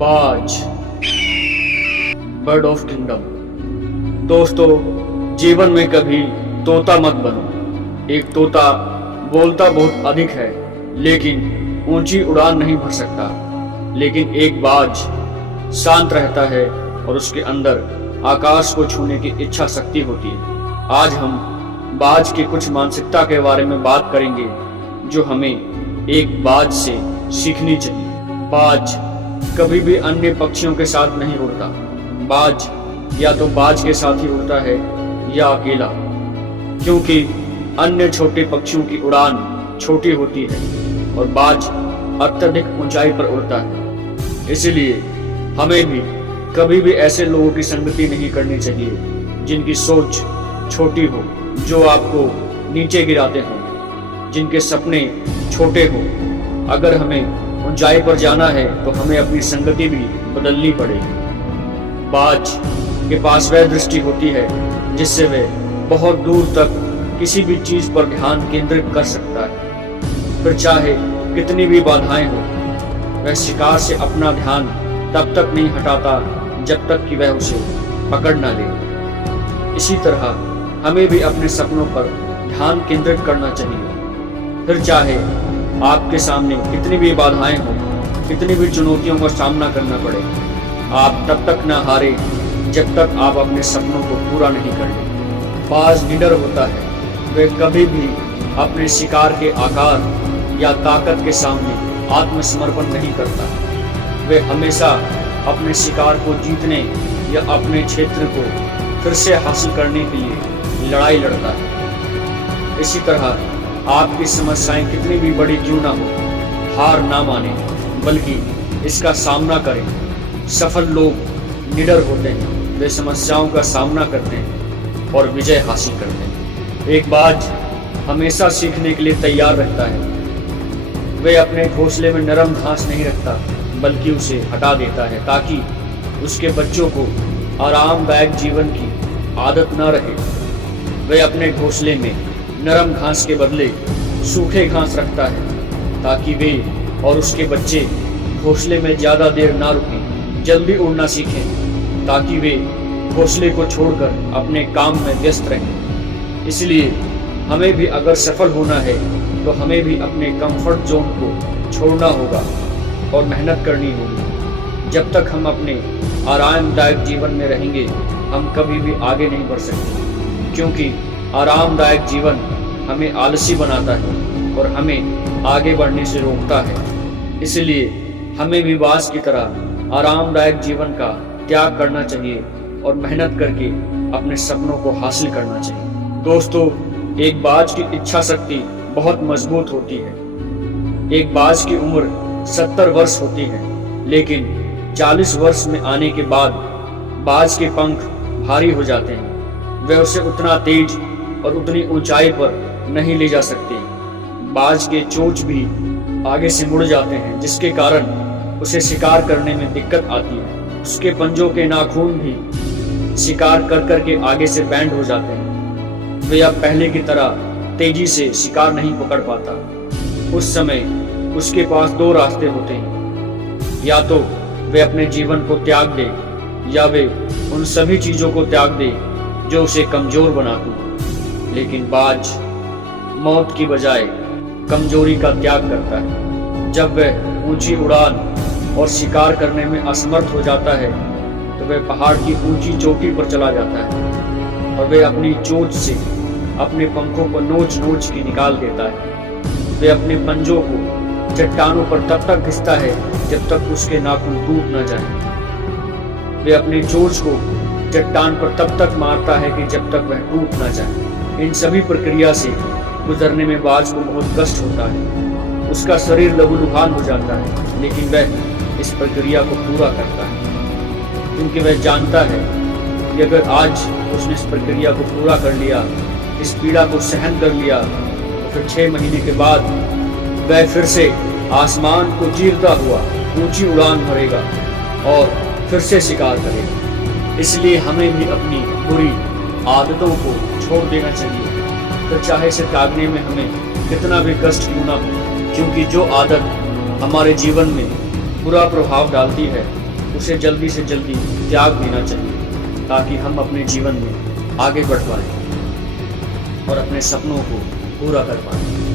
बाज, bird of kingdom. दोस्तों, जीवन में कभी तोता मत बनो। एक तोता बोलता बहुत अधिक है लेकिन ऊंची उड़ान नहीं भर सकता। लेकिन एक बाज शांत रहता है और उसके अंदर आकाश को छूने की इच्छा शक्ति होती है। आज हम बाज की कुछ मानसिकता के बारे में बात करेंगे जो हमें एक बाज से सीखनी चाहिए। बाज कभी भी अन्य पक्षियों के साथ नहीं उड़ता। बाज या तो बाज के साथ ही उड़ता है या अकेला, क्योंकि अन्य छोटे पक्षियों की उड़ान छोटी होती है और बाज अत्यधिक ऊंचाई पर उड़ता है। इसलिए हमें भी कभी भी ऐसे लोगों की संगति नहीं करनी चाहिए जिनकी सोच छोटी हो, जो आपको नीचे गिराते हों, जिनके सपने छोटे हों। अगर हमें ऊंचाई पर जाना है तो हमें अपनी संगति भी बदलनी पड़ेगी। बाज के पास वह दृष्टि होती है जिससे वह बहुत दूर तक किसी भी चीज पर ध्यान केंद्रित कर सकता है। फिर चाहे कितनी भी बाधाएं हो, वह शिकार से अपना ध्यान तब तक नहीं हटाता जब तक कि वह उसे पकड़ न ले। इसी तरह हमें भी अपने सपनों पर ध्यान केंद्रित करना चाहिए। फिर चाहे आपके सामने कितनी भी बाधाएं हो, कितनी भी चुनौतियों का सामना करना पड़े, आप तब तक न हारे जब तक आप अपने सपनों को पूरा नहीं कर ले। बाज निडर होता है। वह कभी भी अपने शिकार के आकार या ताकत के सामने आत्मसमर्पण नहीं करता। वह हमेशा अपने शिकार को जीतने या अपने क्षेत्र को फिर से हासिल करने के लिए लड़ाई लड़ता है। इसी तरह आपकी समस्याएं कितनी भी बड़ी क्यों ना हो, हार ना माने बल्कि इसका सामना करें। सफल लोग निडर होते हैं, वे समस्याओं का सामना करते हैं और विजय हासिल करते हैं। एक बाज हमेशा सीखने के लिए तैयार रहता है। वह अपने घोंसले में नरम घास नहीं रखता बल्कि उसे हटा देता है ताकि उसके बच्चों को आरामदायक जीवन की आदत न रहे। वह अपने घोंसले में नरम घास के बदले सूखे घास रखता है ताकि वे और उसके बच्चे घोंसले में ज्यादा देर ना रुकें, जल्दी उड़ना सीखें ताकि वे घोंसले को छोड़कर अपने काम में व्यस्त रहें। इसलिए हमें भी अगर सफल होना है तो हमें भी अपने कंफर्ट जोन को छोड़ना होगा और मेहनत करनी होगी। जब तक हम अपने आरामदायक जीवन में रहेंगे हम कभी भी आगे नहीं बढ़ सकते, क्योंकि आरामदायक जीवन हमें आलसी बनाता है और हमें आगे बढ़ने से रोकता है। इसलिए हमें भी बाज की तरह आरामदायक जीवन का त्याग करना चाहिए और मेहनत करके अपने सपनों को हासिल करना चाहिए। दोस्तों, एक बाज की इच्छा शक्ति बहुत मजबूत होती है। एक बाज की उम्र 70 वर्ष होती है, लेकिन 40 वर्ष में आने के बाद बाज के पंख भारी हो जाते हैं। वह उसे उतना तेज और उतनी ऊंचाई पर नहीं ले जा सकते। बाज के चोंच भी आगे से मुड़ जाते हैं जिसके कारण उसे शिकार करने में दिक्कत आती है। उसके पंजों के नाखून भी शिकार कर कर के आगे से बैंड हो जाते हैं। वह अब पहले की तरह तेजी से शिकार नहीं पकड़ पाता। उस समय उसके पास दो रास्ते होते हैं, या तो वे अपने जीवन को त्याग दे या वे उन सभी चीजों को त्याग दे जो उसे कमजोर बनाती हैं। लेकिन बाज मौत की बजाय कमजोरी का त्याग करता है। जब वह ऊंची उड़ान और शिकार करने में असमर्थ हो जाता है तो वह पहाड़ की ऊंची चोटी पर चला जाता है और वह अपनी चोंच से अपने पंखों को नोच नोच के निकाल देता है। वह अपने पंजों को चट्टानों पर तब तक घिसता है जब तक उसके नाखून टूट न जाए। वह अपनी चोंच को चट्टान पर तब तक मारता है कि जब तक वह टूट न जाए। इन सभी प्रक्रिया से गुजरने में बाज को बहुत कष्ट होता है। उसका शरीर लहूलुहान हो जाता है, लेकिन वह इस प्रक्रिया को पूरा करता है क्योंकि वह जानता है कि अगर आज उसने इस प्रक्रिया को पूरा कर लिया, इस पीड़ा को सहन कर लिया, तो फिर 6 महीने के बाद वह फिर से आसमान को चीरता हुआ ऊंची उड़ान भरेगा और फिर से शिकार करेगा। इसलिए हमें भी अपनी बुरी आदतों को छोड़ देना चाहिए, तो चाहे इसे त्यागने में हमें कितना भी कष्ट क्यों ना हो, क्योंकि जो आदत हमारे जीवन में बुरा प्रभाव डालती है उसे जल्दी से जल्दी त्याग देना चाहिए, ताकि हम अपने जीवन में आगे बढ़ पाएं और अपने सपनों को पूरा कर पाएं।